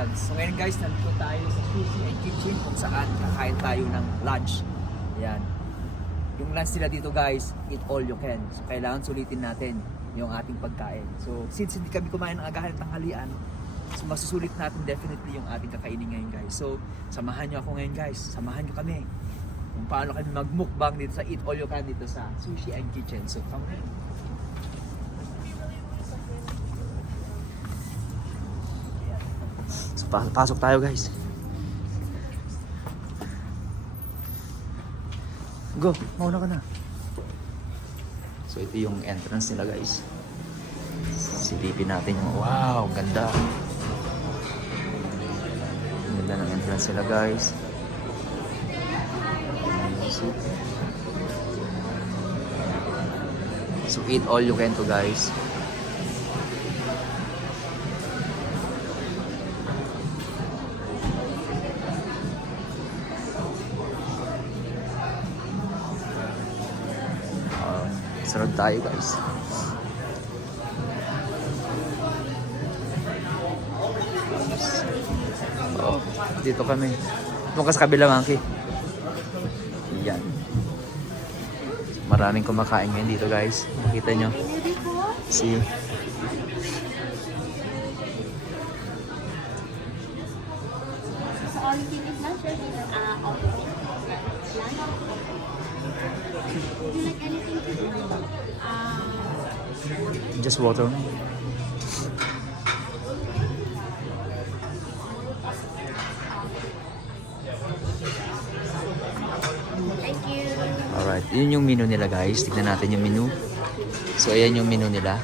vlogs. So ngayon guys, nandito tayo sa Sushi and Kitchen kung saan kakain tayo ng lunch. Ayan. Yung lunch nila dito guys, eat all you can. So kailangan sulitin natin yung ating pagkain. So since hindi kami kumain ng agahan at tanghalian, so masusulit natin definitely yung ating kakainin ngayon guys. So samahan nyo ako ngayon guys. Samahan nyo kami kung paano kami magmukbang dito sa eat all you can dito sa Sushi and Kitchen. So come on. So pasok tayo guys. Go, mauna ka na. So ito yung entrance nila guys. Silipin natin yung wow, ganda. Ganda ng entrance nila guys. So eat all you can to guys. Sarap tayo guys. Oh, dito kami. Doon ka sa kabila, Monkey. Yan. Maraming kumakain ngayon dito guys. Nakita nyo. See. Just water. Thank you. Alright, yun yung menu nila guys. Tignan natin yung menu. So ayan yung menu nila.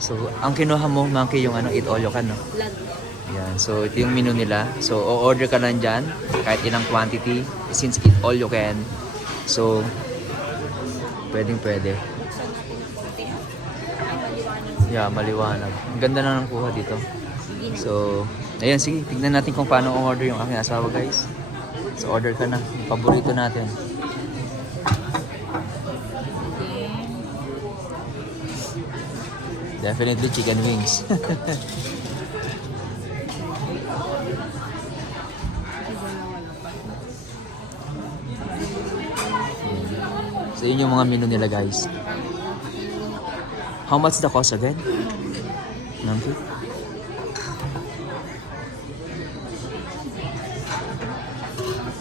So ang kinuha mo, Monkey, yung ano, eat all you can, no? Yan. So ito yung menu nila. So o-order ka lang dyan kahit ilang quantity. Since eat all you can. So pwedeng pwede. Yeah, maliwanag. Ang ganda na ng kuha dito. So, ayan, sige. Tignan natin kung paano order yung aking asawa, guys. So, order ka na. Yung paborito natin. Definitely chicken wings. So, yun yung mga menu nila, guys. How much the cost again? Monkey?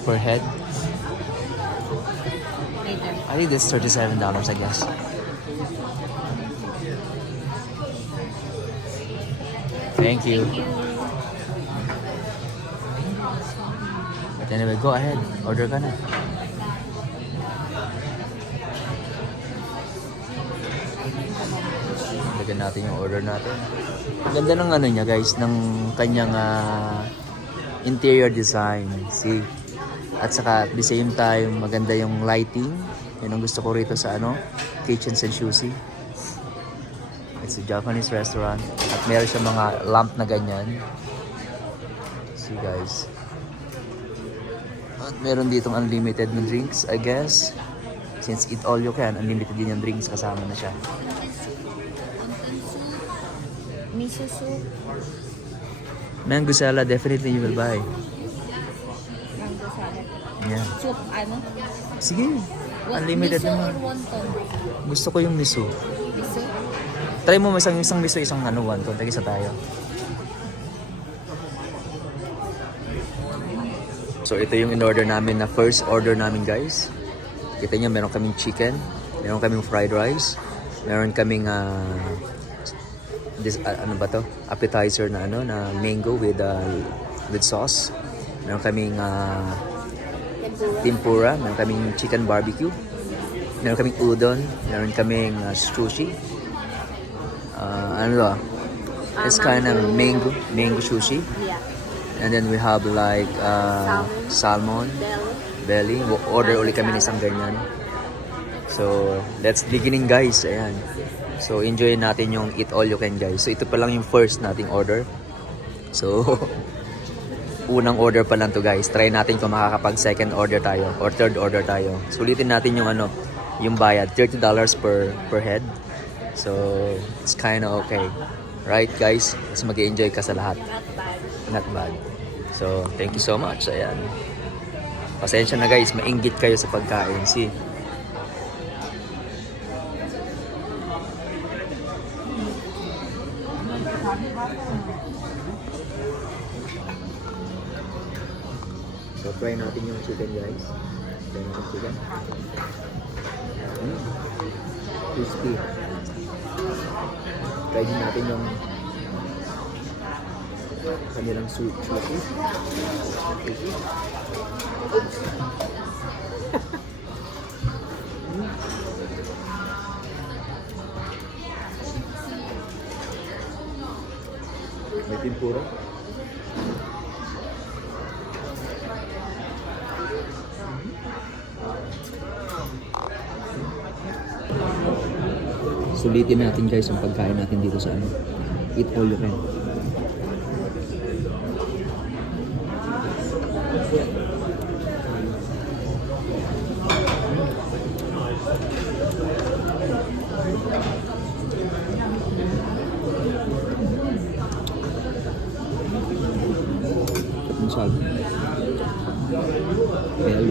Per head? I think that's $37, I guess. Thank you. But anyway, go ahead. Order ka na. Lagyan natin yung order natin. Ganda ng ano niya guys, ng kanyang interior design. See? At saka at the same time, maganda yung lighting. Yan ang gusto ko rito sa ano, Kitchens and Sushi. It's a Japanese restaurant. At meron siya mga lamp na ganyan. See guys. At meron ditong unlimited na drinks, I guess. Since eat all you can, unlimited din yung drinks, kasama na siya. Miso soup. Mango salad, definitely you will buy. Mango salad. Yeah. Soup, ano? Sige, unlimited miso naman. or wonton? Gusto ko yung miso. Miso? Try mo isang miso, isang ano, wonton. Tag-isa tayo. So ito yung in-order namin na first order namin guys. Kita nyo, meron kaming chicken, meron kaming fried rice, meron kaming ano ba to? Appetizer na ano, na mango with sauce. Meron kaming tempura, meron kaming chicken barbecue, meron kaming udon, meron kaming sushi. Ano ba? It's kind of mango sushi. Yeah. And then we have like salmon, belly. Order ulit kami ng isang ganyan. So, let's beginning guys. Ayan. So, enjoy natin yung eat all you can guys. So, ito pa lang yung first nating order. So, unang order pa lang to guys. Try natin kung makakapag second order tayo or third order tayo. Sulitin natin yung ano, yung bayad. $30 per head. So, it's kinda okay. Right guys? Mas mag-enjoy ka sa lahat. Not bad. Not bad. So, thank you so much. Ayan. Pasensya na guys, mainggit kayo sa pagkain. See? So, try natin yung chicken guys. Try natin chicken. Crispy. Try din natin yung kanilang sushi. Oops. May tempura. Sulitin natin guys ang pagkain natin dito sa ano. Eat all you can. Ang salt. Bell.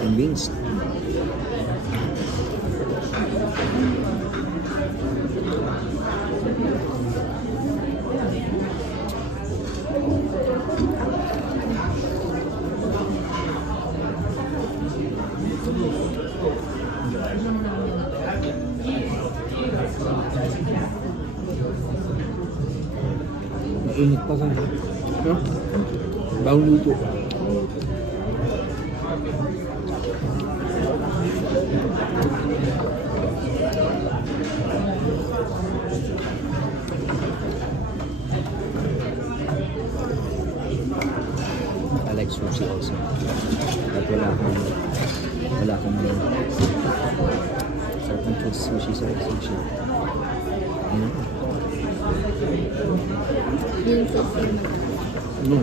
Convinced. Mainit pa sana. No? Bagong luto. I like sushi also. But wala akong sarap ng sushi sa sushi. Yung sushi. No.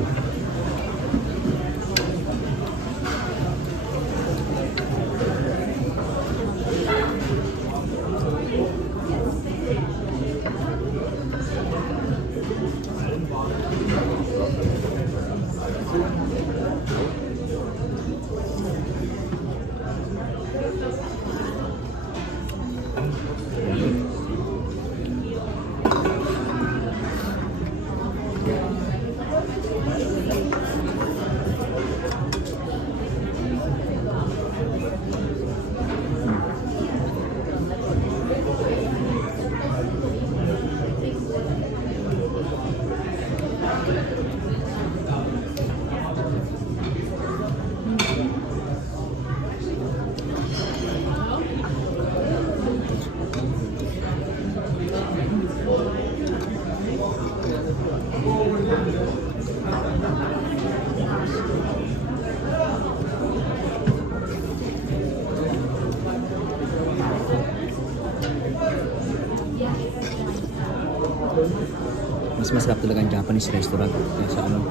Mas masarap talaga ang Japanese restaurant kaysa ano,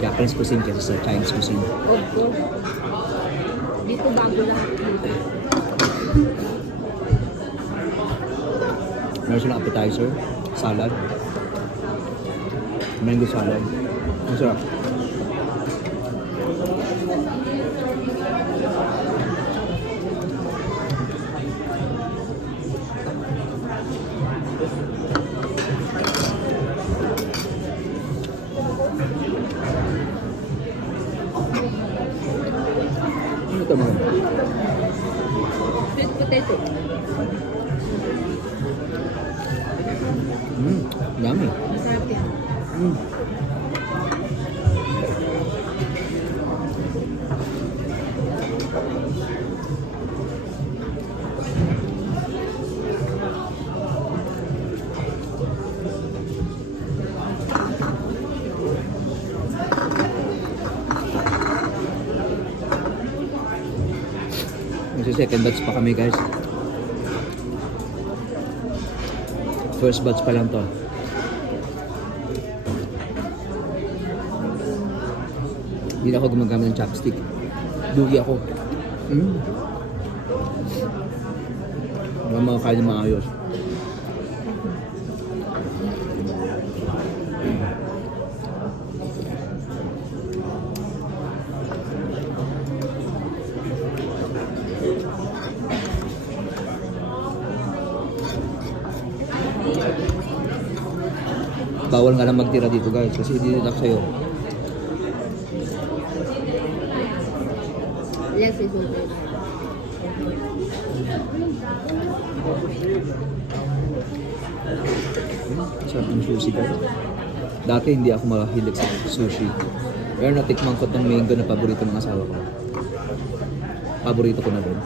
Japanese cuisine kaysa sa Chinese cuisine. Opo. Dito bago lahat. Meron silang appetizer, salad, mango salad. Ang sarap. Ito mo. Sweet potato. Yummy. Masarap yan. Second batch pa kami guys. First batch pa lang to. Hindi na ako gumagamit ng chopstick. Dugi ako. Wala makakain na maayos. Bawal nga lang magtira dito guys kasi dito sa'yo. Yes, it's okay. Sarap ng sushi guys. Dati hindi ako mahilig sa sushi. Pero natikman ko itong mango na paborito ng asawa ko. Paborito ko na din.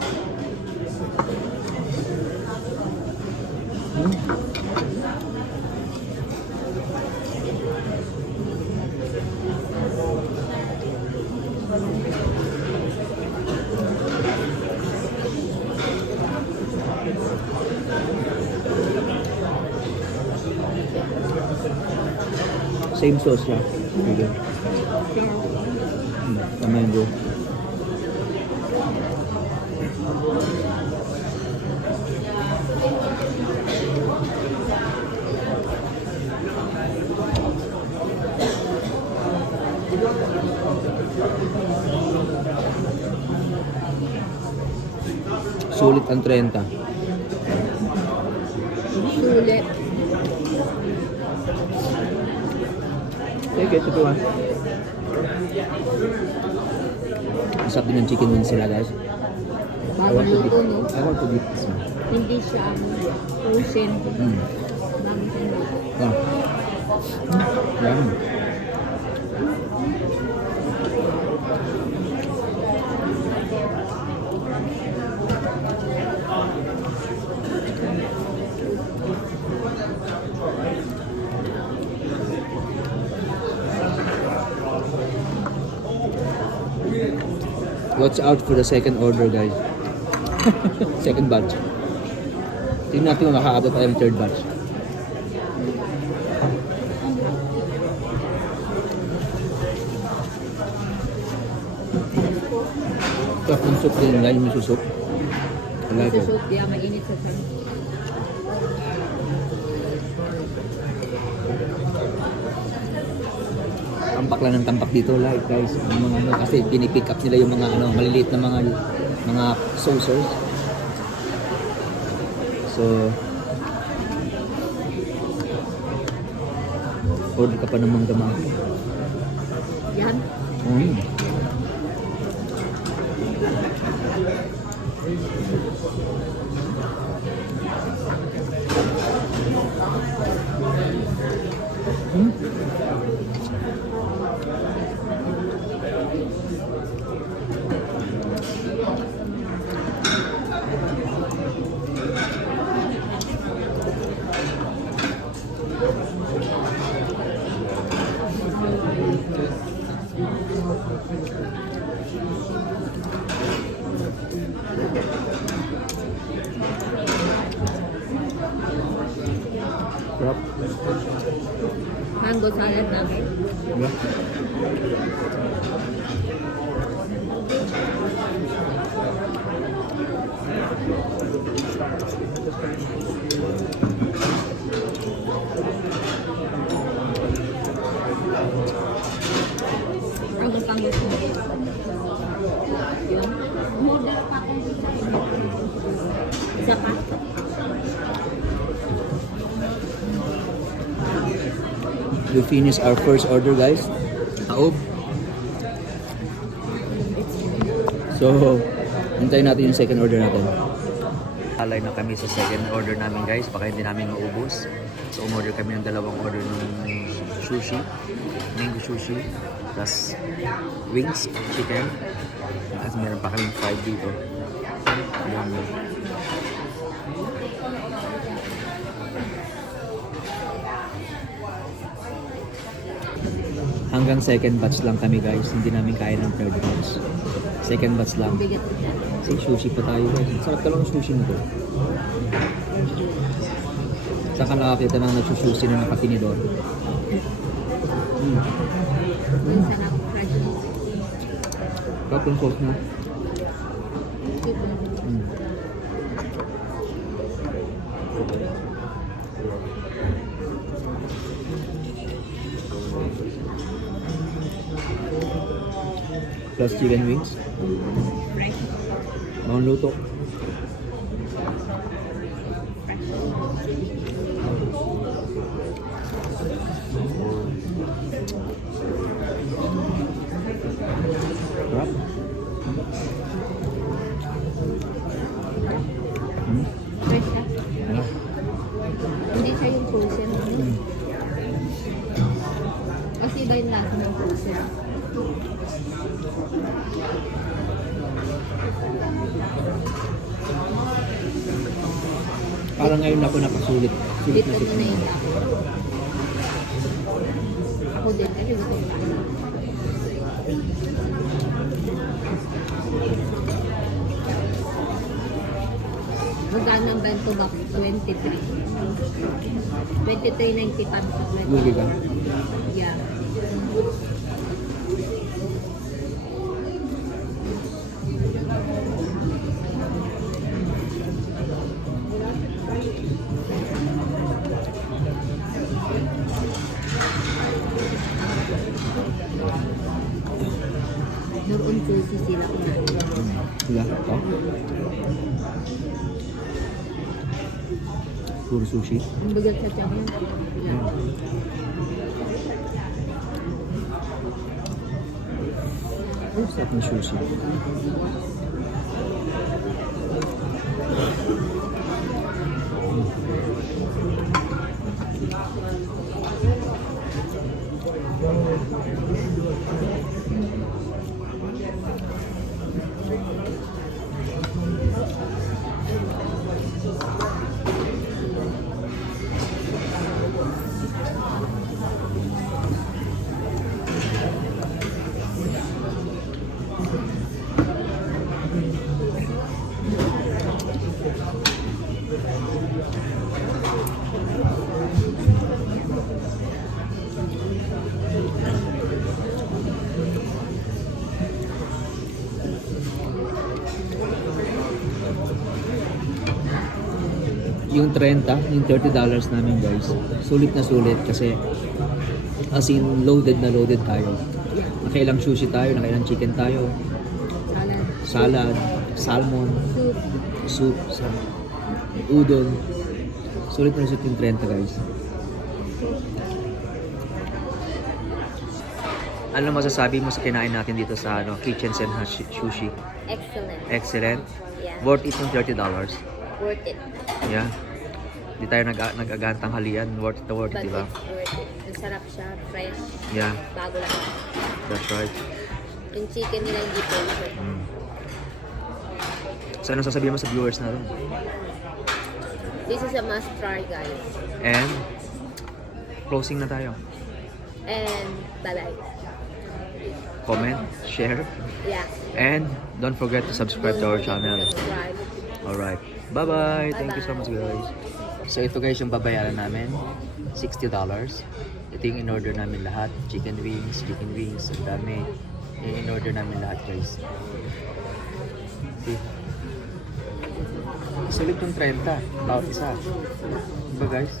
Same sauce lang. Okay. The mango. Sulit ang 30. Sulit. Okay, ito po ah. Masarap din yung chicken wings sila guys. Bagong luto, no? I want to dip this one. Hindi siya frozen. Dami siyang luto. Ah. Yum. Watch out for the second order guys. Second batch. Tingnan natin kung makaabot tayo ng third batch. Sarap ng soup din nila, yung miso soup. I like it. Susok, yeah, mainit sa tiyan. Tampak lang ng tampak dito like guys. Yung mga ano, kasi pinipick up nila yung mga ano, maliliit na mga saucers. So order ka pa ng mangga mangga. Yan. Sarap. Mango salad namin. Yeah. Ang pangit mo. Yun. Isa pa. We finished our first order guys. Taob. So Hintayin natin yung second order natin. Alay na kami sa second order namin guys, baka hindi namin maubos. So umorder kami ng dalawang order ng sushi, mango sushi, plus wings, chicken. At meron pa kaming fried dito. Ayan. Hanggang second batch lang kami guys, hindi namin kaya ng third batch. Second batch lang. Bigat ko siya. Kasi sushi pa tayo guys. Sarap talaga ng sushi nito. Saan ka nakakita ng nagsusushi na nakatinidor? Ang sarap. Fresh. Sarap yung sauce na. Plus chicken wings. Fresh. Bawang luto. Sarap. Fresh siya. Ano? Hindi siya yung frozen. Kasi iba yung lasa ng frozen. Parang ngayon ako nakasulit. Sulit Dito na mo na yun. sulit. Ako din. Kasi gusto ko. Magkano ang bento box? 23. 23.95 sa Lugi ka. Yeah. Doon susi sila kumain. Sila. Ito. Puro sushi. Ang bigat sa tiyan yun. Yeah. Ang sarap ng sushi. Yung 30, yung $30 namin guys, sulit na sulit kasi as in loaded na loaded tayo. Nakailang sushi tayo, nakailang chicken tayo, Salad. salad, salmon, Soup. soup, udon. Sulit na sulit yung 30 guys. Ano masasabi mo sa kinain natin dito sa Kitchen Senha Sushi? Excellent. Excellent. Yeah. Worth it yung $30. Worth it. Yeah. Hindi tayo nag-agantang halian. Worth it, But di ba? it's worth it. Masarap siya. Fresh. Yeah, Bago lang. that's right. Yung chicken nila hindi frozen. So, ano sasabihin mo sa viewers natin? This is a must try, guys. And, closing na tayo. And bye-bye. Comment, share, Yeah. and don't forget to subscribe to our channel. Subscribe. Alright. Bye-bye. Thank you so much, guys. So, ito guys yung babayaran namin. $60. Ito yung in-order namin lahat. Chicken wings. Ang dami. In-order namin lahat, guys. See? Sulit yung 30. Bawat isa. Diba, guys?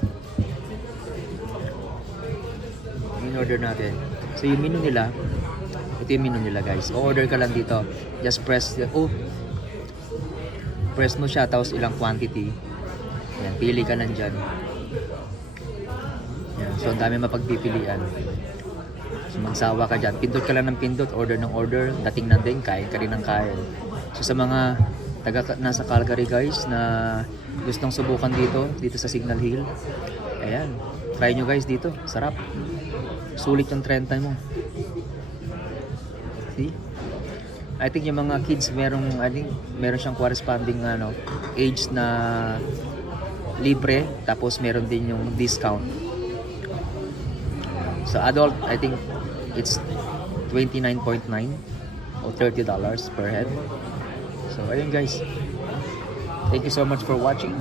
In-order natin. So, yung menu nila, ito yung menu nila, guys. O-order ka lang dito. Just press press mo siya, tapos ilang quantity. Yan, pili ka lang dyan. Yan, so ang dami mapagpipilian. So magsawa ka dyan. Pindot ka lang ng pindot, order ng order, dating ng din, kain ka rin ng kain. So sa mga nasa Calgary guys na gustong subukan dito sa Signal Hill. Ayan, try nyo guys dito, sarap. Sulit yung 30 mo. See? I think yung mga kids meron siyang corresponding age na libre, tapos meron din yung discount. So adult, I think it's 29.9 o $30 per head. So ayun guys, thank you so much for watching.